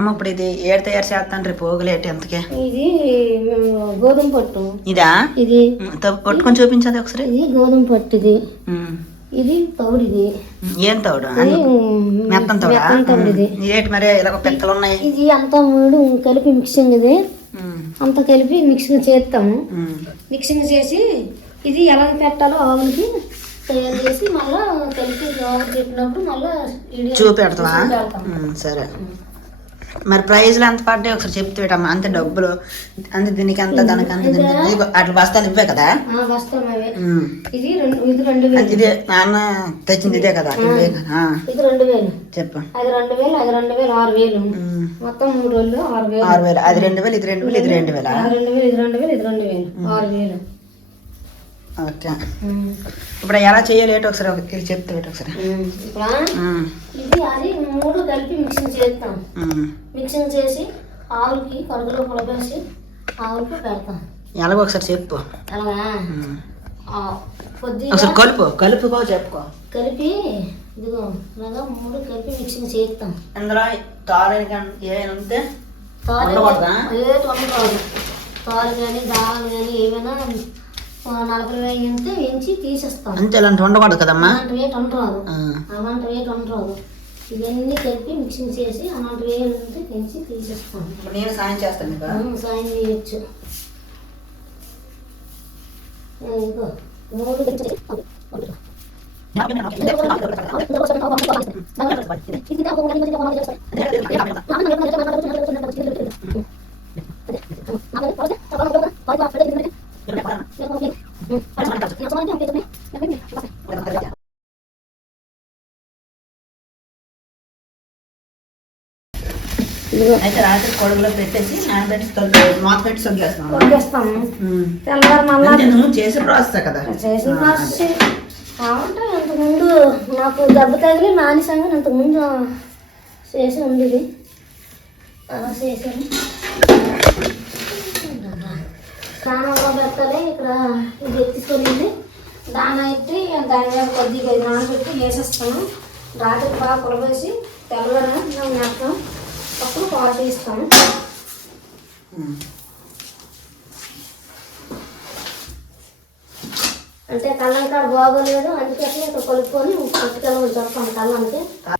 అమ్మ ఇప్పుడు ఇది ఏడు తయారు చేస్తాను రేపు పోగలేటి ఎంతకే ఇది గోధుమ పట్టు. ఇదా? ఇది. పట్టుకొని చూపించదు ఒకసారి? ఇది గోధుమ పట్టు ఇది ఇది ఏం తోడు? ఇది మెత్తం తోడా? మెత్తం తౌడిది. ఉమ్, ఇదేంటి మరి ఇలా పెక్కలు ఉన్నాయి ఇది అంతా మూడు కలిపి మిక్సింగ్ ఇది. అంతా కలిపి మిక్సింగ్ చేస్తాము. మిక్సింగ్ చేసి ఇది ఎలా పెట్టాలో ఆవులకి తయారు చేసి మళ్ళా కలిపి ఆవులు చెప్పినప్పుడు మళ్ళా చూపెడతావా? సరే. మరి ప్రైజ్లు ఎంత పడ్డాయి? ఒకసారి చెప్తాడమ్మా అంత డబ్బులు అంత దీనికి అంత దానికి అంత దీనికి అట్లా బస్తాలు ఇవ్వే కదా. ఇది నాన్న తెచ్చింది ఇదే కదా? ఇదే కదా? వేలు. చెప్పు. ఆరు వేలు. ఉమ్, మొత్తం మూడు రోజులు ఆరు వేలు. ఆరు వేలు. అది రెండు వేలు ఇది రెండు వేలు ఇది రెండు వేలా? అది రెండు వేలు ఇది రెండు వేలు ఇది రెండు వేలు ఆరు వేలు. ఉమ్. ఇప్పుడు ఎలా చేయాలి ఏంటో ఒకసారి ఒక- ఇది చెప్తే ఏంటో ఒకసారి. ఇది అది మూడు కలిపి మిక్సింగ్ చేస్తాం. మిక్సింగ్ చేసి ఆవులకి కడుపులో పులపేసి ఆవులకి పెడతాం. ఎలాగో ఒకసారి చెప్పు. అలాగా ఒకసారి కలుపు కలుపుకో చెప్పుకో. కలిపి ఇదిగో ఇలాగా మూడు కలిపి మిక్సింగ్ చేస్తాం ఇందులో తాళని కానీ ఏమైనా ఉంటే తారు? ఏ వండకూడదు. తారు కానీ దాల్ కానీ ఏమైనా నలభై వేలు ఎంచి తీసేస్తాం అంతే ఇలాంటి ఉండకూడదు కదమ్మా అలాంటి వేట్ ఉండరాదు ఆ, అలాంటి వేట్ ఉండరాదు ఇవన్నీ కలిపి మిక్సింగ్ చేసి అలాంటి వేలు ఉంటే పెంచి తీసేస్తాం నేను సాయం చేస్తాను సాయం చేయొచ్చు మూడు అయితే రాత్రి కొడుకులో పెట్టేసి నానబెట్టి మూత పెట్టి ఉమ్. తెల్లవారు మళ్ళా నువ్వు చేసే ప్రాసెస్ కదా. చేసిన ఆ, ప్రాసెస్. కావంటే అంతకుముందు నాకు దెబ్బ తగిలి మానేసాను అంతకుముందు చేసి ఉండేది. చేశాను. స్నానంలో పెట్టాలి ఇక్కడ ఇది ఎత్తుకొని దాని అయితే దాని మీద కొద్దిగా నానబెట్టి వేసేస్తాను. రాత్రి బాగా కులవేసి తెల్లవారు మేస్తాం అప్పుడు పాలు తీస్తాను ఉమ్. అంటే కళ్ళం కాడ బాగోలేదు అందుకే ఇక్కడ కలుపుకొని పట్టుకెళ్ళమని చెప్తాను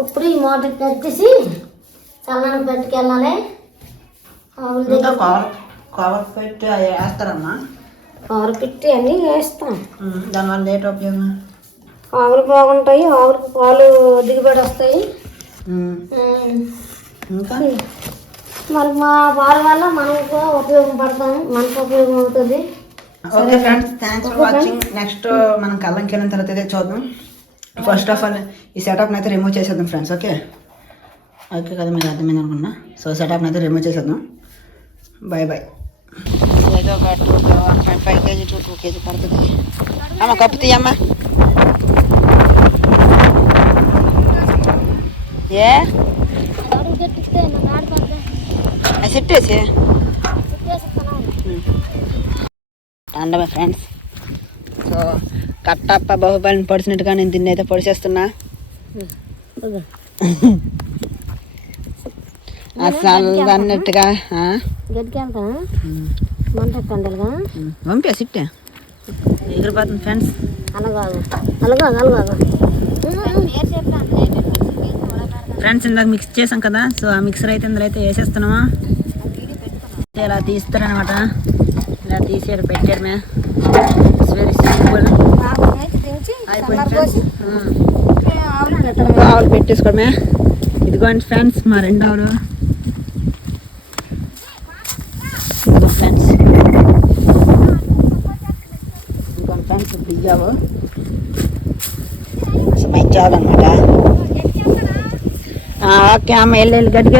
ఇప్పుడు ఈ మోటార్ కట్టేసి చల్లానికి పెట్టుకెళ్ళాలి. కవర్ కవర్ పెట్టి అవి వేస్తారమ్మా. కూర పెట్టి అన్నీ వేస్తాం. దానివల్ల ఏంటి ఉపయోగం? ఆవులు బాగుంటాయి ఆవులకు పాలు దిగుబడి వస్తాయి. ఇంకా? మరి మా పాల వల్ల మనకు ఉపయోగపడతాం మనకు ఉపయోగం అవుతుంది. Okay friends thanks for watching next మనం కళ్ళంకి వెళ్ళిన తర్వాత చూద్దాం. ఫస్ట్ ఆఫ్ ఆల్ ఈ సెటప్ని అయితే రిమూవ్ చేసేద్దాం ఫ్రెండ్స్ ఓకే ఓకే కదా మీకు అర్థమైంది అనుకున్నా. సో సెటప్ని అయితే రిమూవ్ చేసేద్దాం. బాయ్ బాయ్ ఏదో ఒక two five KG two two KG పడుతుంది. అమ్మ కప్పు తీయమ్మా. ఏ? సిట్టేసి అండమే ఫ్రెండ్స్ సో కట్టప్ప బాహుబలిని పొడిచినట్టుగా నేను దీన్ని అయితే పొడిచేస్తున్నా. అసలు అన్నట్టుగా పంపే సిట్టే? ఎగిరిపోతుంది ఫ్రెండ్స్. ఫ్రెండ్స్ ఇందాక మిక్స్ చేసాం కదా సో ఆ మిక్సర్ అయితే ఇందులో అయితే వేసేస్తున్నామా? ఇలా తీస్తారనమాట ఇలా తీసి ఇక్కడ పెట్టారమే వెరీ సింపుల్ అయిపోయింది ఫ్రెండ్స్ ఆవులు పెట్టేసుకోవడమే ఇదిగోండి ఫ్రెండ్స్ మా రెండు ఆవులు. ఇదిగో ఫ్రెండ్స్. ఇదిగోండి ఫ్రెండ్స్ జాబు అసలు మంచి అనమాట ఓకే అమ్మ వెళ్ళి వెళ్ళి గట్టికి